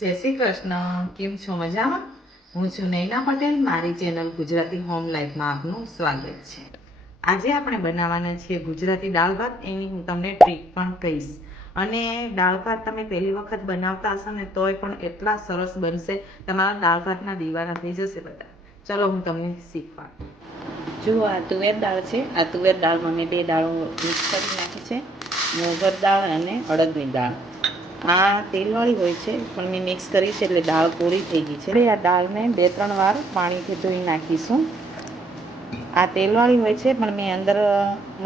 જય શ્રી કૃષ્ણ. કેમ છો? મજામાં? હું છું નૈના પટેલ. મારી ચેનલ ગુજરાતી હોમ લાઈફમાં આપનું સ્વાગત છે. આજે આપણે બનાવવાના છીએ ગુજરાતી દાળ ભાત. એની હું તમને ટ્રીક પણ કહીશ. અને દાળ ભાત તમે પહેલી વખત બનાવતા હશો ને તોય પણ એટલા સરસ બનશે, તમારા દાળ ભાતના દીવાના થઈ જશે બધા. ચલો હું તમને શીખવાડું. જુઓ, આ તુવેર દાળ છે. આ તુવેર દાળમાં મેં 2 દાળો મિક્સ કરી નાખી છે, મોગર દાળ અને અડદની દાળ. આ તેલવાળી હોય છે પણ મેં મિક્સ કરી છે એટલે દાળ કોરી થઈ ગઈ છે. આ દાળને 2-3 વાર પાણીથી ધોઈ નાખીશું. આ તેલવાળી હોય છે પણ મેં અંદર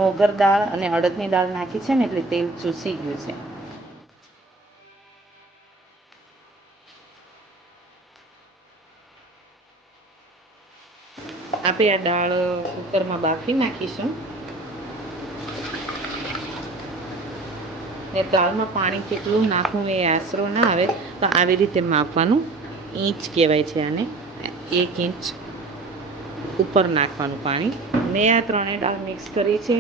મોગર દાળ અને અડદની દાળ નાખી છે ને એટલે તેલ ચૂસી ગયું છે. આપણે આ દાળ કુકરમાં બાફી નાખીશું. ને દાળમાં પાણી કેટલું નાખવું એ આશરો ના આવે તો આવી રીતે માપવાનું. ઇંચ કહેવાય છે આને. 1 ઇંચ ઉપર નાખવાનું પાણી. મેં આ 3 દાળ મિક્સ કરી છે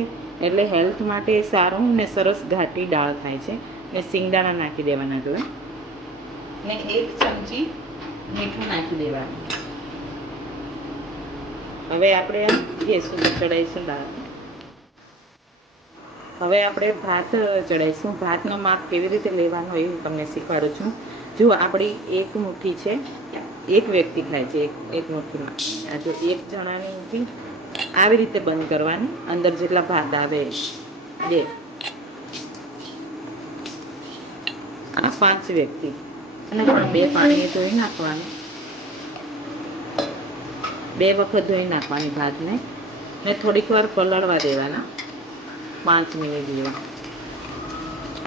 એટલે હેલ્થ માટે સારું ને સરસ ઘાટી દાળ થાય છે. ને સિંગદાણા નાખી દેવાના જોડે ને 1 ચમચી મીઠું નાખી દેવાનું. હવે આપણે ગેસ ઉપર ચડાવીશું દાળ. હવે આપણે ભાત ચડાવીશું. ભાતનો માપ કેવી રીતે લેવાનો એ હું તમને શીખવાડું છું. જો આપણી 1 મુઠ્ઠી છે, 1 વ્યક્તિ ખાય છે, એક મુઠ્ઠીમાં. આ જો 1 જણાની મુઠ્ઠી આવી રીતે બંધ કરવાની. અંદર જેટલા ભાત આવે 2. આ 5 વ્યક્તિ અને 2 પાણીએ ધોઈ નાખવાનું. 2 વખત ધોઈ નાખવાની ભાતને ને થોડીક વાર પલાળવા દેવાના. 5 મિનિટ જેવા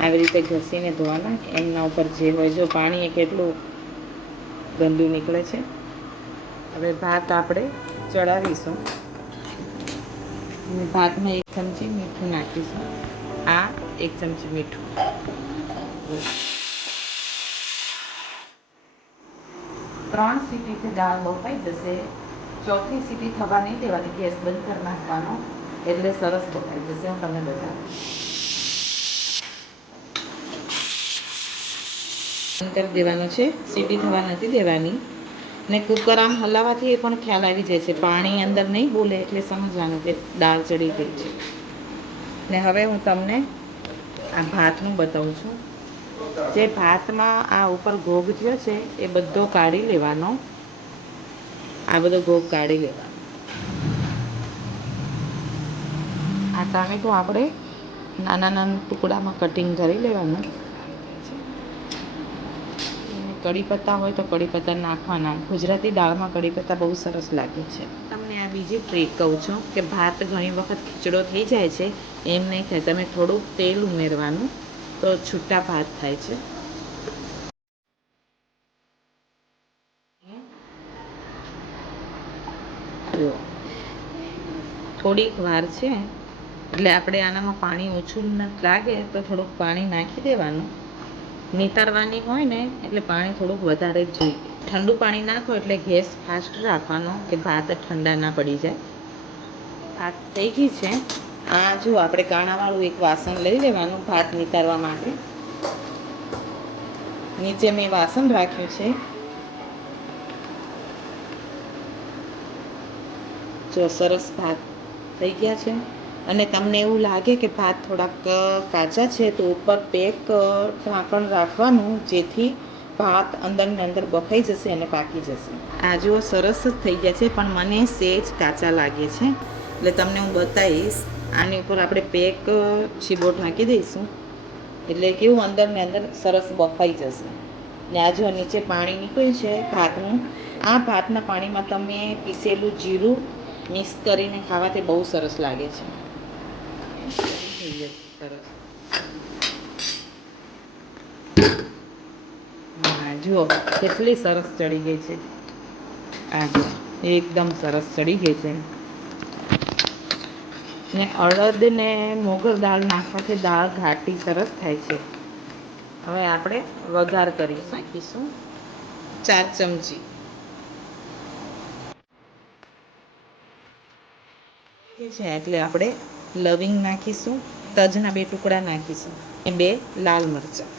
આવી રીતે ઘસીને ધોવાના. એમના ઉપર જે હોય, જો પાણી એ કેટલું ગંદુ નીકળે છે. હવે ભાત આપણે ચડાવીશું. ભાતમાં 1 ચમચી મીઠું નાખીશું. આ 1 ચમચી મીઠું. 3 સીટીથી દાળ બફાઈ જશે. 4થી સીટી થવા નહીં દેવાની. ગેસ બંધ કરી નાખવાનો એટલે સરસ બફાઈ જશે. હું તમને બતાવું. બંધ કરી દેવાનો છે. સીટી થવા નથી દેવાની. ને કુકર આમ હલાવવાથી એ પણ ખ્યાલ આવી જાય છે. પાણી અંદર નહીં બોલે એટલે સમજવાનું કે દાળ ચડી ગઈ છે. ને હવે હું તમને આ ભાતનું બતાવું છું. જે ભાતમાં આ ઉપર ભોગ થયો છે એ બધો કાઢી લેવાનો. આ બધો ભોગ કાઢી લેવાનો. આ ટામેટું આપણે નાના નાના ટુકડામાં કટિંગ કરી લેવાનું. કઢી પત્તા હોય તો કઢી પત્તા નાખવાના. ગુજરાતી દાળમાં કઢી પત્તા બહુ સરસ લાગે છે. તમને આ બીજી ટ્રીક કહું છું કે ભાત ઘણી વખત ખીચડો થઈ જાય છે, એમ નહીં થાય. તમે થોડુંક તેલ ઉમેરવાનું તો છૂટા ભાત થાય છે. જો થોડીક વાર છે એટલે આપણે આનામાં પાણી ઓછું લાગે તો થોડુંક પાણી નાખી દેવાનું. નીતારવાની હોય ને એટલે પાણી થોડુંક વધારે જ જોઈએ. ઠંડુ પાણી નાખો એટલે ગેસ ફાસ્ટ રાખવાનો કે ભાત ઠંડા ના પડી જાય. ભાત થઈ ગઈ છે. આ જો આપણે કાણાવાળું એક વાસણ લઈ લેવાનું ભાત નીતારવા માટે. નીચે મેં વાસણ રાખ્યું છે. જો સરસ ભાત થઈ ગયા છે. અને તમને એવું લાગે કે ભાત થોડાક કાચા છે તો ઉપર પેક ઢાંકણ રાખવાનું, જેથી ભાત અંદર ને અંદર બફાઈ જશે અને પાકી જશે. આ જો સરસ જ થઈ ગયા છે પણ મને સેજ કાચા લાગે છે એટલે તમને હું બતાવીશ. આની ઉપર આપણે પેક છીબો ઢાંકી દઈશું એટલે કેવું અંદર ને અંદર સરસ બફાઈ જશે. ને આ જો નીચે પાણી નીકળ્યું છે ભાતનું. આ ભાતના પાણીમાં તમે પીસેલું જીરું મિક્સ કરીને ખાવાથી બહુ સરસ લાગે છે. સરસ. હા જુઓ કેટલી સરસ ચડી ગઈ છે. આ જો એકદમ સરસ ચડી ગઈ છે. ને અડદ ને મોગર દાળ નાખવાથી દાળ ઘાટી સરસ થાય છે. હવે આપણે વઘાર કરી નાખીશું. 4 ચમચી છે એટલે આપણે લવિંગ નાખીશું. તજના 2 ટુકડા નાખીશું. એ 2 લાલ મરચાં.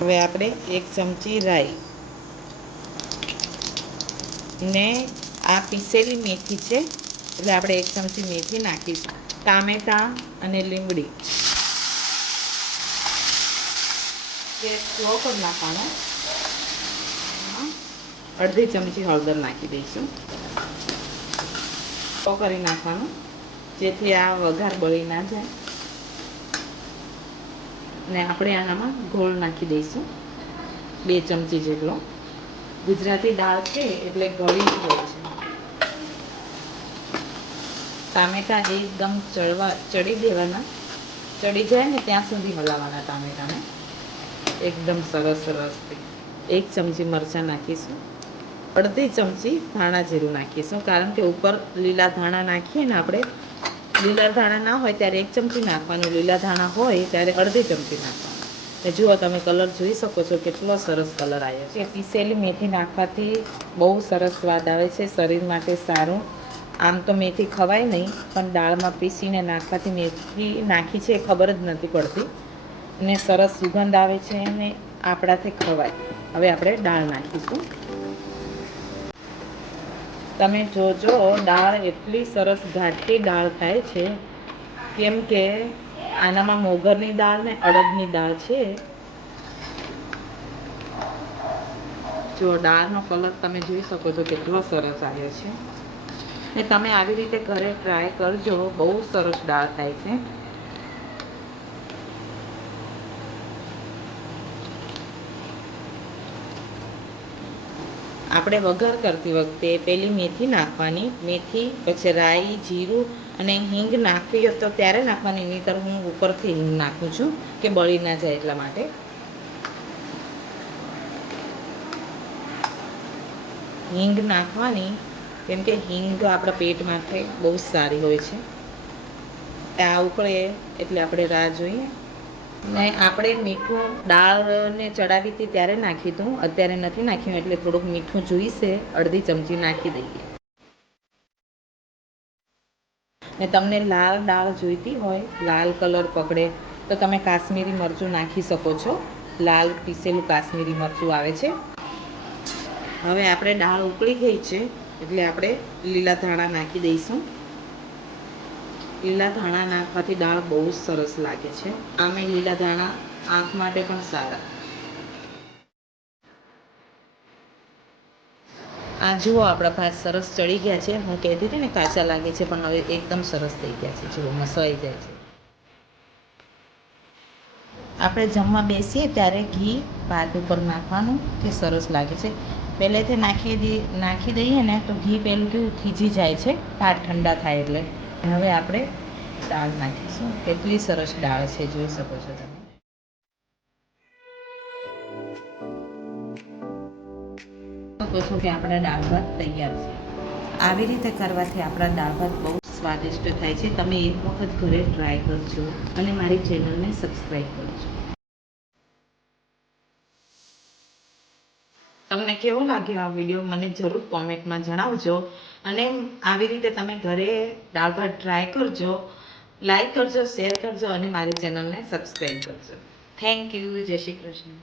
હવે આપણે 1 ચમચી રાઈ. ને આ પીસેલી મેથી છે એટલે આપણે 1 ચમચી મેથી નાખીશું. ટામેટાં અને લીમડી ગેસ સ્લો કરી નાખવાનો. અડધી ચમચી હળદર નાખી દઈશું. સ્લો કરી નાખવાનું જેથી આ વઘાર બળી ના જાય. ને આપણે આનામાં ગોળ નાખી દઈશું 2 ચમચી જેટલો. ગુજરાતી દાળ છે એટલે ગળી જ હોય છે. ટામેટાં એકદમ ચડી દેવાના. ચડી જાય ને ત્યાં સુધી હલાવવાના ટામેટાને એકદમ સરસ 1 ચમચી મરચાં નાખીશું. અડધી ચમચી ધાણા જીરું નાખીશું, કારણ કે ઉપર લીલા ધાણા નાખીએ ને આપણે. લીલા ધાણા ના હોય ત્યારે 1 ચમચી નાખવાનું, લીલા ધાણા હોય ત્યારે અડધી ચમચી નાખવાનું. ને જુઓ તમે કલર જોઈ શકો છો, કેટલો સરસ કલર આવ્યો છે. પીસેલી મેથી નાખવાથી બહુ સરસ સ્વાદ આવે છે, શરીર માટે સારું. આમ તો મેથી ખવાય નહીં, પણ દાળમાં પીસીને નાખવાથી મેથી નાખી છે એ ખબર જ નથી પડતી ને સરસ સુગંધ આવે છે અને આપણાથી ખવાય. હવે આપણે દાળ નાખીશું. તમે જોજો, દાળ એટલી સરસ ઘાટી દાળ થાય છે, કેમ કે આનામાં મોગરની દાળ ને અડદની દાળ છે. જો દાળનો કલર તમે જોઈ શકો છો કેટલો સરસ આવ્યો છે. ને તમે આવી રીતે ઘરે ટ્રાય કરજો, બહુ સરસ દાળ થાય છે. આપણે વઘાર કરતી વખતે પેલી મેથી નાખવાની. મેથી પછી રાઈ, જીરું અને હિંગ નાખવી હોય તો ત્યારે નાખવાની, નહીંતર હું ઉપરથી હિંગ નાખું છું કે બળી ના જાય એટલા માટે. હિંગ નાખવાની કેમ કે હિંગ આપણા પેટ માટે બહુ સારી હોય છે. આ ઉકળે એટલે આપણે રાહ જોઈએ. ને આપણે મીઠું દાળને ચડાવી હતી ત્યારે નાખ્યું હતું, અત્યારે નથી નાખ્યું એટલે થોડુંક મીઠું જોઈશે, અડધી ચમચી નાખી દઈએ. ને તમને લાલ દાળ જોઈતી હોય, લાલ કલર પકડે, તો તમે કાશ્મીરી મરચું નાખી શકો છો. લાલ પીસેલું કાશ્મીરી મરચું આવે છે. હવે આપણે દાળ ઉકળી ગઈ છે એટલે આપણે લીલા ધાણા નાખી દઈશું. લીલા ધાણા નાખવાથી દાળ બહુ સરસ લાગે છે. આમે લીલા ધાણા આંખ માટે પણ સારા. આ જુઓ, આપણા ભાત સરસ ચડી ગયા છે. હું કહેતી હતી ને કાચા લાગે છે, પણ હવે એકદમ સરસ થઈ ગયા છે. જુઓ, મસળાઈ જાય છે. આપણે જમવા બેસીએ ત્યારે ઘી ભાત ઉપર નાખવાનું કે સરસ લાગે છે. પહેલેથી નાખી દઈએ ને તો ઘી પહેલું કેવું થીજી જાય છે, ભાત ઠંડા થાય એટલે. હવે આપણે દાળ નાખીશું. કેટલી સરસ દાળ છે, જોઈ શકો છો તમે. કહો કે આપણા દાળ ભાત તૈયાર છે. આવી રીતે કરવાથી આપણા દાળ ભાત બહુ સ્વાદિષ્ટ થાય છે. તમે એક વખત ઘરે ટ્રાય કરજો અને મારી ચેનલને સબસ્ક્રાઈબ કરજો. તમને કેવો લાગ્યો આ વિડીયો મને જરૂર કોમેન્ટમાં જણાવજો. અને આવી રીતે તમે ઘરે દાળ ભાત ટ્રાય કરજો, લાઈક કરજો, શેર કરજો અને મારી ચેનલને સબસ્ક્રાઈબ કરજો. Thank you. જય શ્રી કૃષ્ણ.